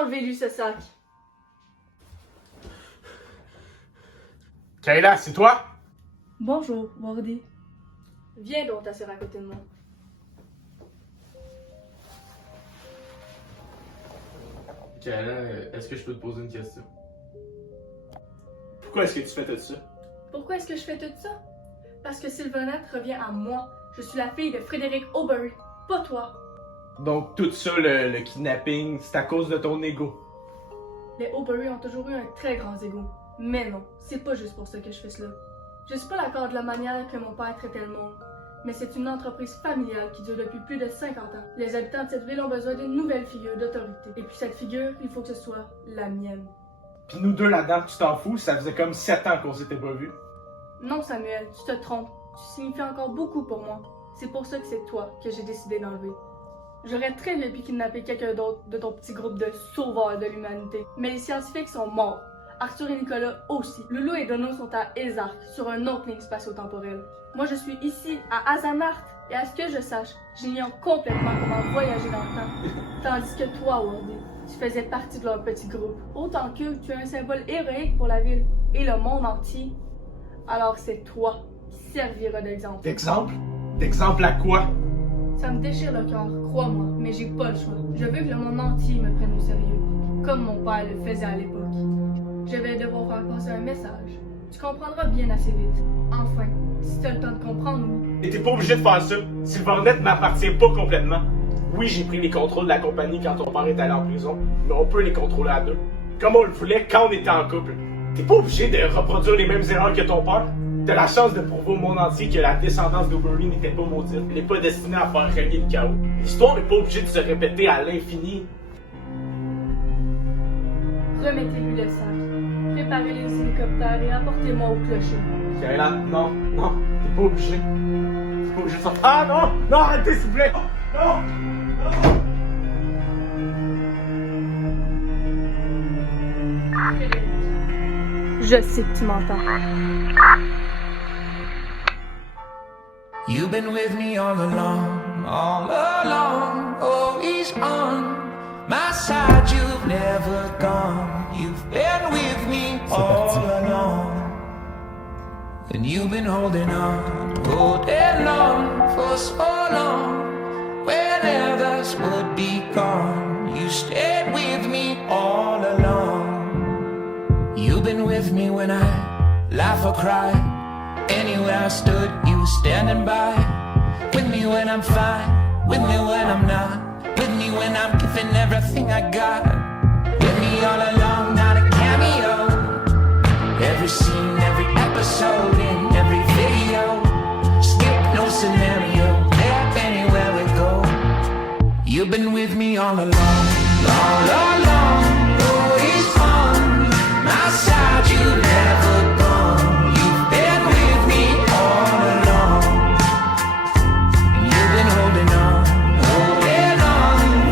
Enlevez-lui ce sac. Kayla, c'est toi? Bonjour, Wardy. Viens donc t'asseoir à côté de moi. Kayla, est-ce que je peux te poser une question? Pourquoi est-ce que tu fais tout ça? Pourquoi est-ce que je fais tout ça? Parce que Sylvanette revient à moi. Je suis la fille de Frédéric Aubery, pas toi. Donc tout ça, le kidnapping, c'est à cause de ton ego. Les Aubery ont toujours eu un très grand ego. Mais non, c'est pas juste pour ça que je fais cela. Je suis pas d'accord de la manière que mon père traitait le monde. Mais c'est une entreprise familiale qui dure depuis plus de 50 ans. Les habitants de cette ville ont besoin d'une nouvelle figure d'autorité. Et puis cette figure, il faut que ce soit la mienne. Pis nous deux là-dedans, tu t'en fous? Ça faisait comme 7 ans qu'on s'était pas vus. Non, Samuel, tu te trompes. Tu signifies encore beaucoup pour moi. C'est pour ça que c'est toi que j'ai décidé d'enlever. J'aurais très bien pu kidnapper quelqu'un d'autre de ton petit groupe de sauveurs de l'humanité. Mais les scientifiques sont morts. Arthur et Nicolas aussi. Loulou et Dono sont à Ezark, sur un autre ligne spatio-temporelle. Moi, je suis ici, à Azamart, et à ce que je sache, j'ignore complètement comment voyager dans le temps. Tandis que toi, Wardy, tu faisais partie de leur petit groupe. Autant qu'eux, tu es un symbole héroïque pour la ville et le monde entier. Alors c'est toi qui serviras d'exemple. D'exemple? D'exemple à quoi? Ça me déchire le cœur, crois-moi, mais j'ai pas le choix. Je veux que le monde entier me prenne au sérieux, comme mon père le faisait à l'époque. Je vais devoir faire passer un message. Tu comprendras bien assez vite. Enfin, si tu as le temps de comprendre, oui. Et t'es pas obligé de faire ça. Sylvanette m'appartient pas complètement. Oui, j'ai pris les contrôles de la compagnie quand ton père est allé en prison, mais on peut les contrôler à deux. Comme on le voulait quand on était en couple. T'es pas obligé de reproduire les mêmes erreurs que ton père. T'as la chance de prouver au monde entier que la descendance d'Aubery n'était pas maudite. Elle n'est pas destinée à faire régner le chaos. L'histoire n'est pas obligée de se répéter à l'infini. Remettez-lui le sac. Préparez les hélicoptères et apportez-moi au clocher. Kayla, non, t'es pas obligé. T'es pas obligé de faire. Ah non! Non, arrêtez s'il vous plaît! Oh, non! Je sais que tu m'entends. You've been with me all along, always on my side. You've never gone. You've been with me all along, and you've been holding on for so long. When others would be gone, you stayed with me all along. You've been with me when I laugh or cry. Anywhere I stood, you were standing by. With me when I'm fine, with me when I'm not. With me when I'm giving everything I got. With me all along, not a cameo. Every scene, every episode, in every video. Skip no scenario, there anywhere we go. You've been with me all along, all along. Always on my side, you never gone. You've been with me all along. And you've been holding on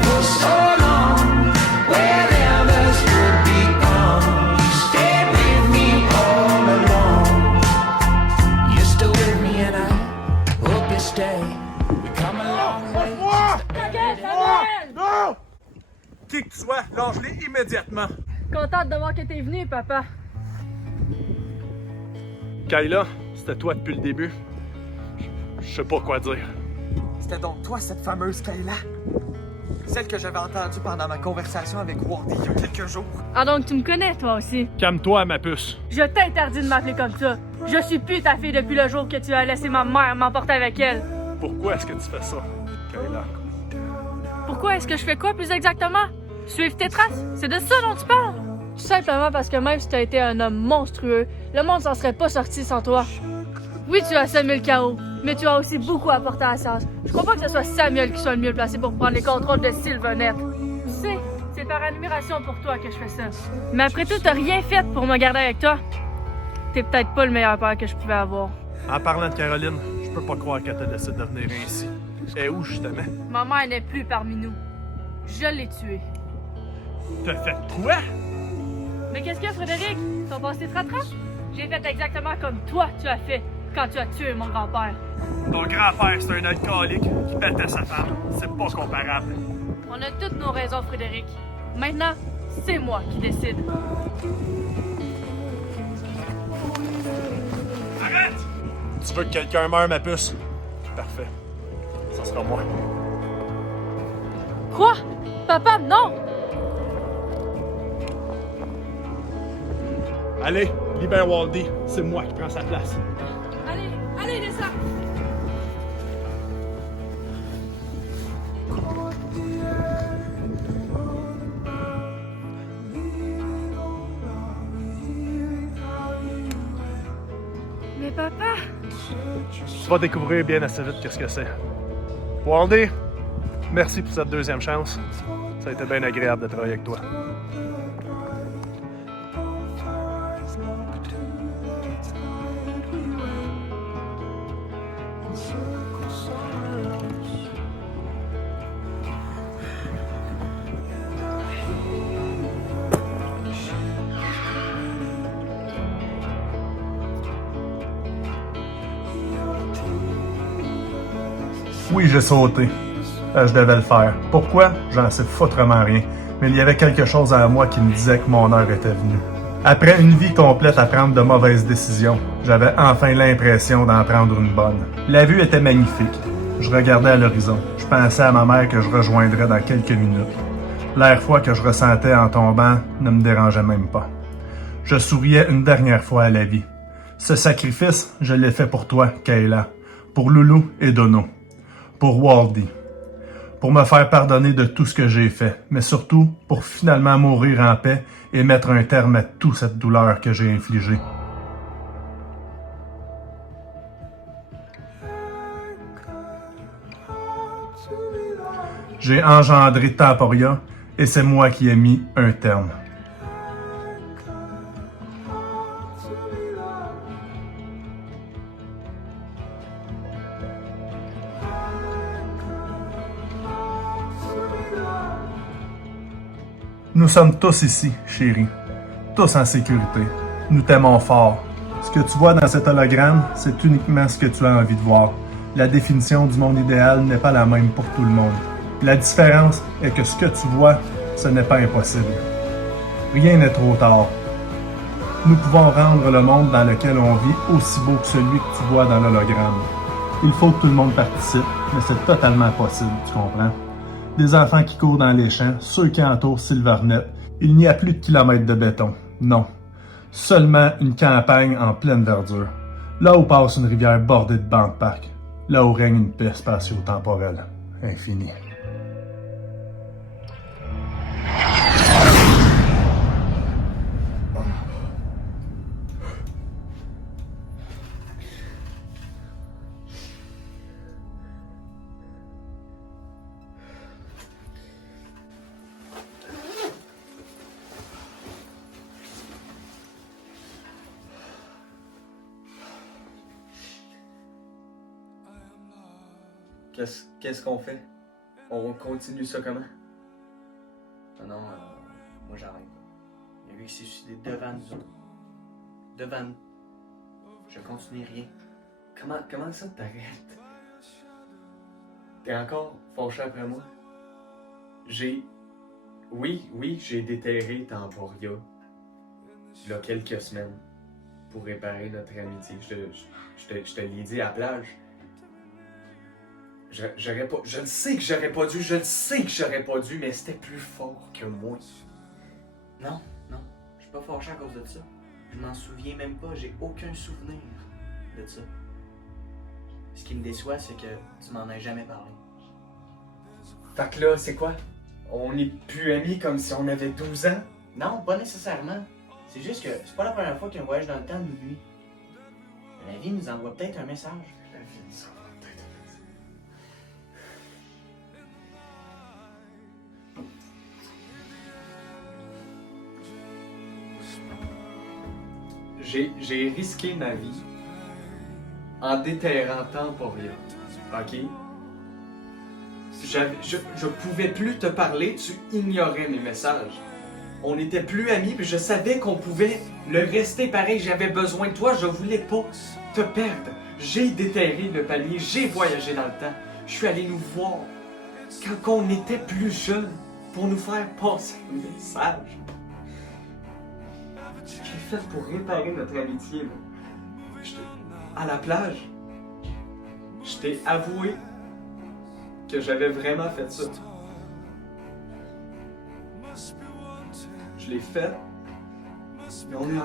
for so long. When others would be gone, you stayed with me all along. You're still with me and I hope you stay. We come a long way. Non! Qui que tu sois, lâche-les immédiatement. Contente de voir que t'es venu, papa. Kayla, c'était toi depuis le début. Je sais pas quoi dire. C'était donc toi, cette fameuse Kayla? Celle que j'avais entendue pendant ma conversation avec Wardy il y a quelques jours. Ah donc tu me connais, toi aussi. Calme-toi, ma puce. Je t'interdis de m'appeler comme ça. Je suis plus ta fille depuis le jour que tu as laissé ma mère m'emporter avec elle. Pourquoi est-ce que tu fais ça, Kayla? Pourquoi est-ce que je fais quoi plus exactement? Suivre tes traces? C'est de ça dont tu parles? Tout simplement parce que même si tu as été un homme monstrueux, le monde s'en serait pas sorti sans toi. Oui, tu as semé le chaos, mais tu as aussi beaucoup apporté à la science. Je crois pas que ce soit Samuel qui soit le mieux placé pour prendre les contrôles de Sylvanette. Tu sais, c'est par admiration pour toi que je fais ça. Mais après tout, t'as rien fait pour me garder avec toi. T'es peut-être pas le meilleur père que je pouvais avoir. En parlant de Caroline, je peux pas croire qu'elle t'a décidé de venir ici. Et où, justement? Ma mère n'est plus parmi nous. Je l'ai tuée. T'as fait quoi? Mais qu'est-ce qu'il y a, Frédéric? Ton passé te rattrape? J'ai fait exactement comme toi tu as fait quand tu as tué mon grand-père. Ton grand-père, c'est un alcoolique qui battait sa femme. C'est pas comparable. On a toutes nos raisons, Frédéric. Maintenant, c'est moi qui décide. Arrête! Tu veux que quelqu'un meure, ma puce? Parfait. Ça sera moi. Quoi? Papa, non! Allez, libère Waldy. C'est moi qui prends sa place. Allez, allez, descends! Mais papa... Tu vas découvrir bien assez vite qu'est-ce que c'est. Waldy, merci pour cette deuxième chance. Ça a été bien agréable de travailler avec toi. Oui, j'ai sauté. Je devais le faire. Pourquoi? J'en sais foutrement rien. Mais il y avait quelque chose en moi qui me disait que mon heure était venue. Après une vie complète à prendre de mauvaises décisions, j'avais enfin l'impression d'en prendre une bonne. La vue était magnifique. Je regardais à l'horizon. Je pensais à ma mère que je rejoindrais dans quelques minutes. L'air froid que je ressentais en tombant ne me dérangeait même pas. Je souriais une dernière fois à la vie. Ce sacrifice, je l'ai fait pour toi, Kayla. Pour Loulou et Dono. Pour Waldy. Pour me faire pardonner de tout ce que j'ai fait, mais surtout pour finalement mourir en paix et mettre un terme à toute cette douleur que j'ai infligée. J'ai engendré Temporia et c'est moi qui ai mis un terme. Nous sommes tous ici, chérie. Tous en sécurité. Nous t'aimons fort. Ce que tu vois dans cet hologramme, c'est uniquement ce que tu as envie de voir. La définition du monde idéal n'est pas la même pour tout le monde. La différence est que ce que tu vois, ce n'est pas impossible. Rien n'est trop tard. Nous pouvons rendre le monde dans lequel on vit aussi beau que celui que tu vois dans l'hologramme. Il faut que tout le monde participe, mais c'est totalement possible, tu comprends? Des enfants qui courent dans les champs, ceux qui entourent Silvernet. Il n'y a plus de kilomètres de béton. Non. Seulement une campagne en pleine verdure. Là où passe une rivière bordée de bancs de parc. Là où règne une paix spatio-temporelle. Infinie. Qu'est-ce qu'on fait? On continue ça comment? Non, moi j'arrête. Il y a lui qui s'est suicidé devant nous autres. Devant nous. Je continue rien. Comment ça t'arrêtes? T'es encore fâché après moi? Oui, j'ai déterré Temporia il y a quelques semaines pour réparer notre amitié. Je te l'ai dit à la plage. Je le sais que j'aurais pas dû, mais c'était plus fort que moi. Non, je suis pas fâché à cause de ça. Je m'en souviens même pas, j'ai aucun souvenir de ça. Ce qui me déçoit, c'est que tu m'en as jamais parlé. Fait que là, c'est quoi? On n'est plus amis comme si on avait 12 ans? Non, pas nécessairement. C'est juste que c'est pas la première fois qu'un voyage dans le temps nous nuit. La vie nous envoie peut-être un message. La vie nous envoie peut-être un message. J'ai risqué ma vie en déterrant Temporia, ok? Je pouvais plus te parler, tu ignorais mes messages. On n'était plus amis, puis je savais qu'on pouvait le rester pareil. J'avais besoin de toi, je voulais pas te perdre. J'ai déterré le palier, j'ai voyagé dans le temps. Je suis allé nous voir quand on était plus jeunes. pour nous faire passer un message. J'ai fait pour réparer notre amitié. Là. À la plage, je t'ai avoué que j'avais vraiment fait ça. Je l'ai fait, mais on est...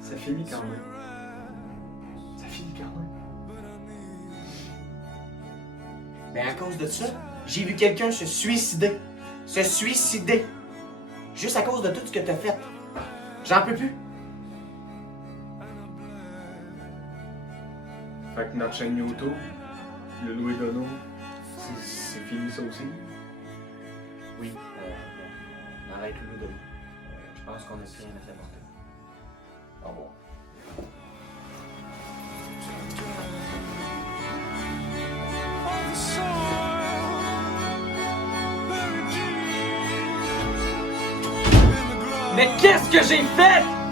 Ça finit quand même. Ça finit quand même. Mais à cause de ça, j'ai vu quelqu'un se suicider. Se suicider. Juste à cause de tout ce que t'as fait. J'en peux plus. Fait que notre chaîne YouTube, le Louis Dono, c'est fini ça aussi? Oui, on arrête le de je pense qu'on a plus rien à s'apporter. Au revoir. Mais qu'est-ce que j'ai fait?